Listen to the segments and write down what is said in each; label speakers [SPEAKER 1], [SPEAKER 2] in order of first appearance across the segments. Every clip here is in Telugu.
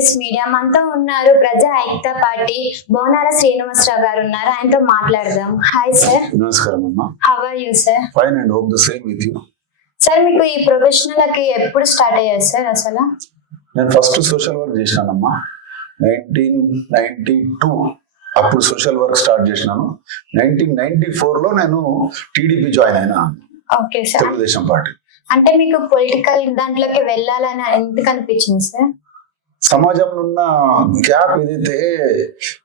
[SPEAKER 1] ఎస్ మీడియా మనతో ఉన్నారు. ప్రజా ఐక్యతా పార్టీ బోనాల శ్రీనివాసరావు గారు ఉన్నారు. ఆయనతో మాట్లాడదాం. హాయ్ సార్
[SPEAKER 2] నమస్కారం అమ్మా.
[SPEAKER 1] How are you sir
[SPEAKER 2] fine and hope the same with you
[SPEAKER 1] sir మీకు ఈ ప్రొఫెషనల్కి ఎప్పుడు స్టార్ట్ అయ్యారు సార్ అసలు?
[SPEAKER 2] నేను ఫస్ట్ సోషల్ వర్క్ చేసినానమ్మా నైన్టీన్ నైన్టీ టూ అప్పుడు సోషల్ వర్క్ స్టార్ట్ చేసినాను నైన్టీన్ నైన్టీ లో నేను టీడీపీ జాయిన్ అయినా.
[SPEAKER 1] Okay sir
[SPEAKER 2] Telugu Desam party.
[SPEAKER 1] అంటే మీకు పొలిటికల్ దాంట్లోకి వెళ్ళాలని ఎందుకు అనిపించింది సార్
[SPEAKER 2] సమాజంలో ఉన్న గ్యాప్ ఏదైతే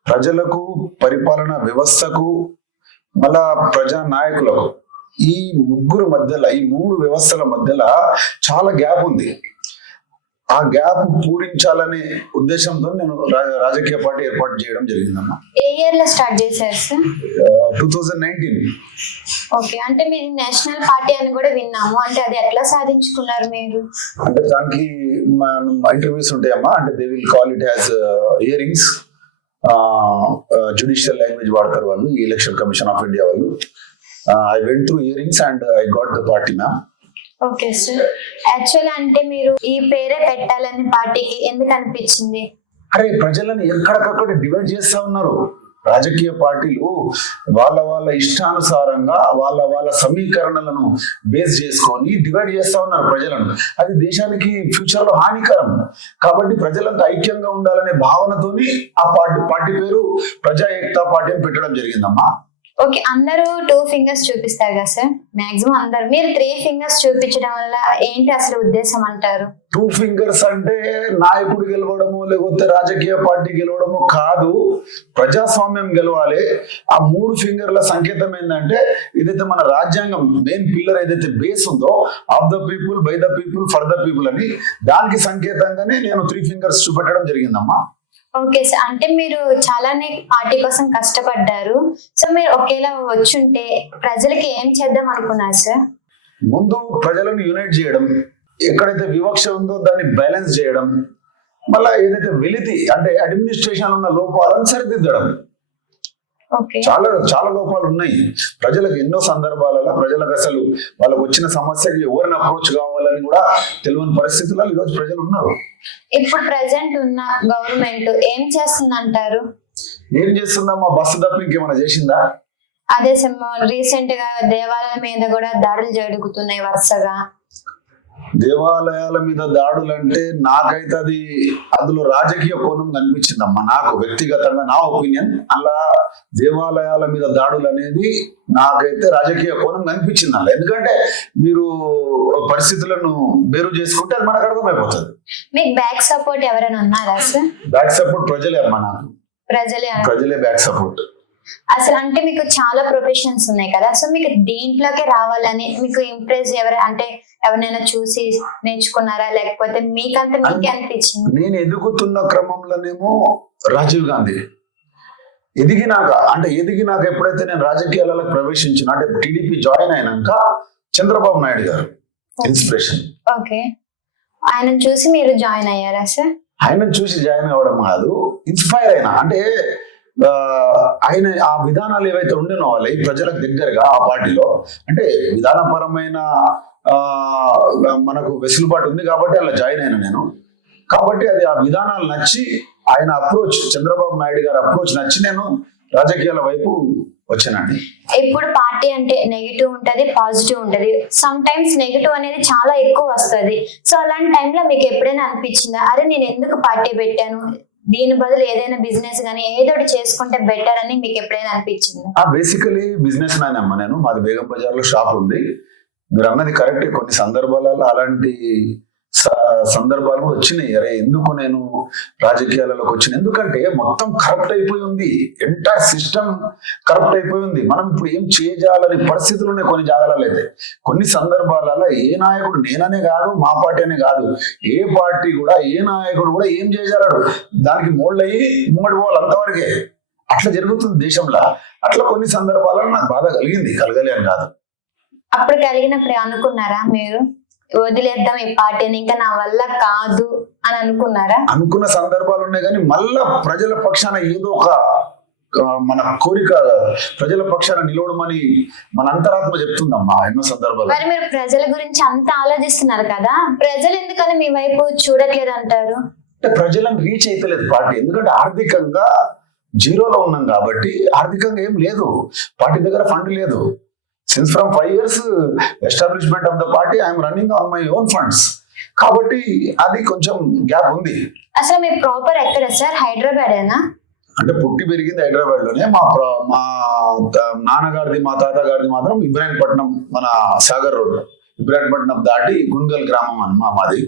[SPEAKER 2] ప్రజలకు పరిపాలన వ్యవస్థకు మళ్ళా ప్రజా నాయకులకు ఈ ముగ్గురు మధ్యలో ఈ మూడు వ్యవస్థల మధ్యలో చాలా గ్యాప్ ఉంది. ఆ గ్యాప్ పూరించాలనే ఉద్దేశంతో నేను రాజకీయ పార్టీ ఏర్పాటు చేయడం జరిగిందమ్మా.
[SPEAKER 1] ఏ ఇయర్లో స్టార్ట్ చేశారు sir?
[SPEAKER 2] Two thousand nineteen.
[SPEAKER 1] Okay అంటే మీరు నేషనల్ పార్టీ అని కూడా విన్నాము. అంటే అది ఎట్లా సాధించుకున్నారు మీరు?
[SPEAKER 2] అంటే దానికి ఇంటర్వ్యూస్ ఉంటాయమ్మా. అంటే they will call it as hearings judicial language వాడతారు వాళ్ళు ఈ ఎలక్షన్ కమిషన్ ఆఫ్ ఇండియా వాళ్ళు. I went through hearings and I got the party ma'am
[SPEAKER 1] okay sir actual అంటే మీరు ఈ పేరే పెట్టాలని పార్టీకి ఎందుకు అనిపించింది?
[SPEAKER 2] అరే ప్రజలను ఎక్కడికక్కడ డివైడ్ చేస్తా ఉన్నారు. రాజకీయ పార్టీలు వాళ్ళ వాళ్ళ ఇష్టానుసారంగా వాళ్ళ వాళ్ళ సమీకరణలను బేస్ చేసుకొని డివైడ్ చేస్తా ఉన్నారు ప్రజలను. అది దేశానికి ఫ్యూచర్లో హానికరం. కాబట్టి ప్రజలంతా ఐక్యంగా ఉండాలనే భావనతోని ఆ పార్టీ పార్టీ పేరు ప్రజా ఏకతా పార్టీ అని పెట్టడం జరిగిందమ్మా.
[SPEAKER 1] ఓకే అందరూ టూ ఫింగర్స్ చూపిస్తారు కదా సార్? మాక్సిమం అందరు. మీరు త్రీ ఫింగర్స్ చూపించడం వల్ల ఏంటి అసలు ఉద్దేశం అంటారు?
[SPEAKER 2] టూ ఫింగర్స్ అంటే నాయకుడు గెలవడము లేకపోతే రాజకీయ పార్టీ గెలవడము కాదు ప్రజాస్వామ్యం గెలవాలి. ఆ మూడు ఫింగర్ల సంకేతం ఏంటంటే ఏదైతే మన రాజ్యాంగం మెయిన్ పిల్లర్ ఏదైతే బేస్ ఉందో of the people by the people for the people అని దానికి సంకేతంగానే నేను త్రీ ఫింగర్స్ చూపెట్టడం జరిగిందమ్మా.
[SPEAKER 1] Okay sir. అంటే మీరు చాలానే పార్టీ కోసం కష్టపడ్డారు. సో మీరు ఒకేలా వచ్చుంటే ప్రజలకి ఏం చేద్దాం అనుకున్నారు సార్?
[SPEAKER 2] ముందు ప్రజలను యునైట్ చేయడం ఎక్కడైతే వివక్ష ఉందో దాన్ని బ్యాలెన్స్ చేయడం మళ్ళీ ఏదైతే వెలితి అంటే అడ్మినిస్ట్రేషన్ ఉన్న లోపాలను సరిదిద్దడం. చాలా చాలా లోపాలు ఉన్నాయి. ప్రజలకు ఎన్నో సందర్భాలలో ప్రజలకు అసలు వాళ్ళకు వచ్చిన సమస్యకి ఎవరిని అప్రోచ్ కావాలని కూడా తెలియని పరిస్థితుల్లో ఈరోజు ప్రజలు ఉన్నారు.
[SPEAKER 1] ఇప్పుడు ప్రజెంట్ ఉన్న గవర్నమెంట్ ఏం చేస్తుందంటారు?
[SPEAKER 2] ఏం చేస్తుందమ్మా? బస్సు తప్ప ఇంకేమైనా చేసిందా?
[SPEAKER 1] అదే రీసెంట్గా దేవాలయాల మీద కూడా దాడులు జరుగుతున్నాయి వరుసగా.
[SPEAKER 2] దేవాలయాల మీద దాడులు అంటే నాకైతే అది అందులో రాజకీయ కోణం కనిపించిందమ్మా నాకు వ్యక్తిగతంగా నా ఒపీనియన్. అలా దేవాలయాల మీద దాడులు అనేది నాకైతే రాజకీయ కోణం కనిపించింది అలా ఎందుకంటే మీరు పరిస్థితులను బేరు చేసుకుంటే అది మనకు అర్థమైపోతుంది.
[SPEAKER 1] మీకు బ్యాక్ సపోర్ట్ ఎవరైనా ఉన్నారా సార్?
[SPEAKER 2] బ్యాక్ సపోర్ట్ ప్రజలే అమ్మా నాకు.
[SPEAKER 1] ప్రజలే.
[SPEAKER 2] ప్రజలే బ్యాక్ సపోర్ట్.
[SPEAKER 1] అసలు అంటే మీకు చాలా ప్రొఫెషన్స్ ఉన్నాయి కదా. సో మీకు దీంట్లోకే రావాలని మీకు ఇంప్రెస్ ఎవరు అంటే ఎవరినైనా చూసి నేర్చుకున్నారా? లేకపోతే మీకంతా మీకే అనిపించింది?
[SPEAKER 2] నేను ఎదుగుతున్న క్రమంలోనేమో రాజీవ్ గాంధీ. ఎదిగినాక అంటే ఎదిగినాక ఎప్పుడైతే నేను రాజకీయాలలో ప్రవేశించిన అంటే టీడీపీ జాయిన్ అయినాక చంద్రబాబు నాయుడు గారు. Inspiration
[SPEAKER 1] okay. ఆయన చూసి మీరు జాయిన్ అయ్యారా సార్?
[SPEAKER 2] ఆయన చూసి జాయిన్ అవ్వడం కాదు ఇన్స్పైర్ అయినా. అంటే ఆయన ఆ విధానాలు ఏవైతే ఉండేనో ప్రజలకు దగ్గరగా ఆ పార్టీలో అంటే విధానపరమైన ఆ మనకు వెసులుబాటు ఉంది కాబట్టి అలా జాయిన్ అయినా నేను. కాబట్టి అది ఆ విధానాలు నచ్చి ఆయన అప్రోచ్ చంద్రబాబు నాయుడు గారి అప్రోచ్ నచ్చి నేను రాజకీయాల వైపు వచ్చానండి.
[SPEAKER 1] ఇప్పుడు పార్టీ అంటే నెగిటివ్ ఉంటది పాజిటివ్ ఉంటది. సమ్ టైమ్స్ నెగిటివ్ అనేది చాలా ఎక్కువ వస్తది. సో అలాంటి టైంలో మీకు ఎప్పుడైనా అనిపించిందా? అరే నేను ఎందుకు పార్టీ పెట్టాను? దీని బదులు ఏదైనా బిజినెస్ గానీ ఏదో ఒకటి చేసుకుంటే బెటర్ అని మీకు ఎప్పుడైనా అనిపించింది?
[SPEAKER 2] ఆ బేసికలీ బిజినెస్ మ్యాన్ అమ్మ నేను. మాది బేగం బజార్లో షాప్ ఉంది. మీరు అన్నది కరెక్ట్ కొన్ని సందర్భాలలో అలాంటి సందర్భాలు కూడా వచ్చినాయి. అరే ఎందుకు నేను రాజకీయాలలోకి వచ్చిన? ఎందుకంటే మొత్తం కరప్ట్ అయిపోయి ఉంది. ఎంటైర్ సిస్టమ్ కరప్ట్ అయిపోయి ఉంది. మనం ఇప్పుడు ఏం చేయాలని పరిస్థితులు ఉన్నాయి కొన్ని జాగాలలో అయితే కొన్ని సందర్భాలలో ఏ నాయకుడు నేననే కాదు మా పార్టీ అనే కాదు. ఏ పార్టీ కూడా ఏ నాయకుడు కూడా ఏం చేయగలడు దానికి మోళ్ళు అయ్యి ముంగడి పోవాలి అంతవరకే. అట్లా జరుగుతుంది దేశంలో. అట్లా కొన్ని సందర్భాలలో నాకు బాధ కలిగింది. కలగలే అని కాదు.
[SPEAKER 1] అప్పుడు కలిగినప్పుడు అనుకున్నారా మీరు? వదిలేద్దాం ఈ పార్టీని ఇంకా నా వల్ల కాదు అని అనుకున్నారా?
[SPEAKER 2] అనుకున్న సందర్భాలు ఉన్నాయి కానీ మళ్ళా ప్రజల పక్షాన ఏదో ఒక మన కోరిక ప్రజల పక్షాన నిలవడమని మన అంతరాత్మ చెప్తుందమ్మా ఎన్నో సందర్భాలు
[SPEAKER 1] మరి మీరు ప్రజల గురించి అంత ఆలోచిస్తున్నారు కదా ప్రజలు ఎందుకని మీ వైపు చూడట్లేదు అంటారు?
[SPEAKER 2] అంటే ప్రజలను రీచ్ అయితలేదు పార్టీ. ఎందుకంటే ఆర్థికంగా జీరోలో ఉన్నాం కాబట్టి ఆర్థికంగా ఏం లేదు. పార్టీ దగ్గర ఫండ్ లేదు. Since from five years establishment of the party I'm running on my own funds కాబట్టి అది కొంచెం గ్యాప్ ఉంది.
[SPEAKER 1] అసలు మీ ప్రాపర్ ఎక్కడ సార్ హైదరాబాదేనా?
[SPEAKER 2] అంటే పుట్టి పెరిగింది హైదరాబాద్లోనే మా మా నాన్నగారిది మా తాత గారిది మాత్రం ఇబ్రాహీంపట్నం మన సాగర్ రోడ్. ఇబ్రాహీంపట్నం దాటి గున్గల్ గ్రామం అని మా మాది.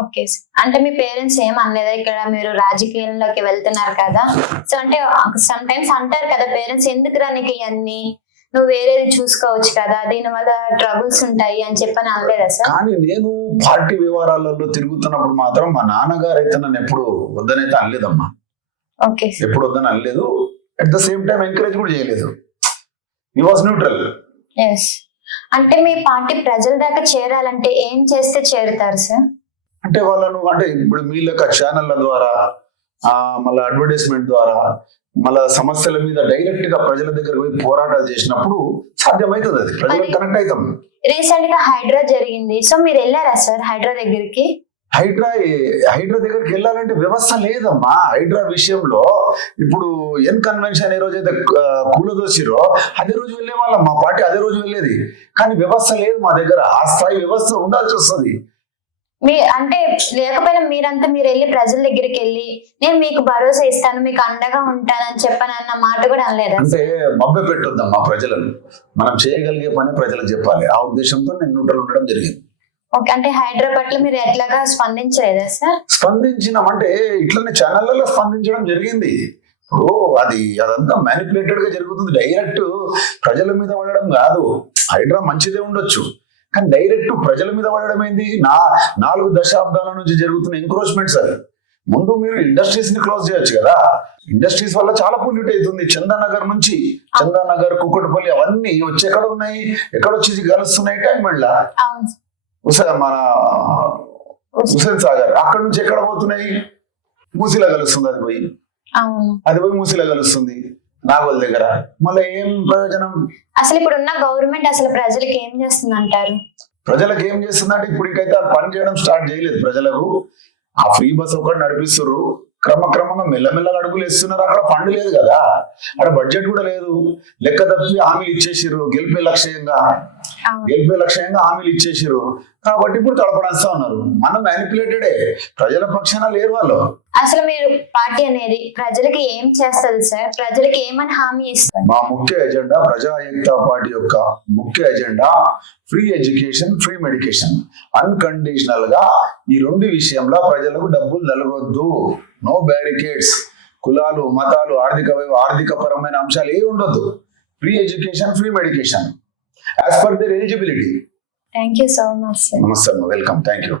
[SPEAKER 1] ఓకే అంటే మీ పేరెంట్స్ ఏం అనలేదా? ఇక్కడ మీరు రాజకీయంలోకి వెళ్తున్నారు కదా. సో అంటే సమ్ టైమ్స్ అంటారు కదా పేరెంట్స్ ఎందుకు రా నీకు ఇవన్నీ నువ్వు వేరేది చూసుకోవచ్చు కదా దీని వల్ల ట్రబుల్స్ ఉంటాయి అని చెప్పని అనలేదా సార్?
[SPEAKER 2] కానీ నేను పార్టీ వ్యవహారాలలో తిరుగుతున్నప్పుడు మాత్రం మా నాన్నగారు అయితే నన్ను ఎప్పుడు వద్దనైతే అనలేదమ్మా.
[SPEAKER 1] Okay sir.
[SPEAKER 2] ఎప్పుడు వద్దని అనలేదు. At the same time encourage కూడా చేయలేదు. ఈ వాజ్ న్యూట్రల్
[SPEAKER 1] అంటే మీ పార్టీ ప్రజల దాకా చేరాలంటే ఏం చేస్తే చేరుతారు సార్?
[SPEAKER 2] అంటే వాళ్ళను అంటే ఇప్పుడు మీ లెక్క ఛానళ్ళ ద్వారా ఆ మళ్ళీ అడ్వర్టైజ్మెంట్ ద్వారా మళ్ళా సమస్యల మీద డైరెక్ట్గా ప్రజల దగ్గర పోయి పోరాటాలు చేసినప్పుడు సాధ్యమవుతుంది అది. ప్రజలకు కనెక్ట్ అవుతాం.
[SPEAKER 1] రీసెంట్గా హైడ్రా జరిగింది. సో మీరు వెళ్ళారా సార్ హైడ్రా దగ్గరికి?
[SPEAKER 2] హైడ్రా హైడ్రా దగ్గరికి వెళ్ళాలంటే వ్యవస్థ లేదమ్మా. హైడ్రా విషయంలో ఇప్పుడు ఎన్ కన్వెన్షన్ ఏ రోజు అయితే కూలదోసిరో అదే రోజు వెళ్ళే వాళ్ళం మా పార్టీ అదే రోజు వెళ్ళేది. కానీ వ్యవస్థ లేదు మా దగ్గర. ఆ స్థాయి వ్యవస్థ ఉండాల్సి వస్తుంది.
[SPEAKER 1] మీ అంటే లేకపోయినా మీరంతా మీరు వెళ్ళి ప్రజల దగ్గరికి వెళ్ళి నేను మీకు భరోసా ఇస్తాను మీకు అండగా ఉంటానని చెప్పని అన్న మాట కూడా అనలేదా?
[SPEAKER 2] అంటే మభ్య పెట్టొద్దాం మా ప్రజలను. మనం చేయగలిగే పని ప్రజలకు చెప్పాలి. ఆ ఉద్దేశంతో నేను న్యూట్రల్ ఉండడం జరిగింది.
[SPEAKER 1] ఓకే అంటే హైదరాబాద్లో మీరు ఎట్లాగా స్పందించలేదా సార్?
[SPEAKER 2] స్పందించినాం. అంటే ఇట్లనే ఛానళ్ళలో స్పందించడం జరిగింది. ఇప్పుడు అది అదంతా మ్యానిపులేటెడ్గా జరుగుతుంది. డైరెక్ట్ ప్రజల మీద పడడం కాదు. హైడ్రా మంచిదే ఉండొచ్చు. కానీ డైరెక్ట్ ప్రజల మీద పడడం ఏంది? నా నాలుగు దశాబ్దాల నుంచి జరుగుతున్న ఎంక్రోచ్మెంట్స్ అది ముందు మీరు ఇండస్ట్రీస్ని క్లోజ్ చేయొచ్చు కదా. ఇండస్ట్రీస్ వల్ల చాలా పొల్యూట్ అవుతుంది. చందానగర్ నుంచి చందానగర్ కుక్కటిపల్లి అవన్నీ వచ్చి ఎక్కడ ఉన్నాయి? ఎక్కడ వచ్చి కలుస్తున్నాయి టైం మళ్ళా మన హుసేన్ సాగర్. అక్కడ నుంచి ఎక్కడ పోతున్నాయి? మూసిలా కలుస్తుంది అది పోయి. అది పోయి మూసిలా కలుస్తుంది నాగోల్ దగ్గర. మళ్ళీ ఏం ప్రయోజనం?
[SPEAKER 1] అసలు ఇప్పుడు ఉన్న గవర్నమెంట్ అసలు ప్రజలకు ఏం చేస్తుంది అంటారు
[SPEAKER 2] ప్రజలకు ఏం చేస్తుందంటే ఇప్పుడు ఇంకైతే ఆ పని చేయడం స్టార్ట్ చేయలేదు ప్రజలకు. ఆ ఫ్రీ బస్ ఒకటి నడిపిస్తున్నారు క్రమక్రమంగా మెల్లమెల్లగా అడుగులు ఇస్తున్నారు అక్కడ ఫండ్ లేదు కదా. అక్కడ బడ్జెట్ కూడా లేదు. లెక్క తప్పి హామీలు ఇచ్చేసిర్రు. గెలిపే లక్ష్యంగా. గెలిపే లక్ష్యంగా హామీలు ఇచ్చేసిర్రు. కాబట్టి ఇప్పుడు తడపడేస్తా ఉన్నారు. మనం మ్యానిపులేటెడే ప్రజల పక్షాన లేరు వాళ్ళు.
[SPEAKER 1] అసలు మీరు పార్టీ అనేది ప్రజలకి ఏం చేస్తుంది సార్? ప్రజలకి ఏమని హామీ ఇస్తారు?
[SPEAKER 2] మా ముఖ్య ఎజెండా ప్రజా ఏకతా పార్టీ యొక్క ముఖ్య agenda free education free medication అన్కండిషనల్గా ఈ రెండు విషయంలో ప్రజలకు డబ్బులు తలగొద్దు నో బ్యారికేడ్స్ కులాలు మతాలు ఆర్థిక ఆర్థిక పరమైన అంశాలు ఏ ఉండొద్దు. Free education free medication as per their eligibility
[SPEAKER 1] thank you so much
[SPEAKER 2] నమస్తే వెల్కమ్ థ్యాంక్ యూ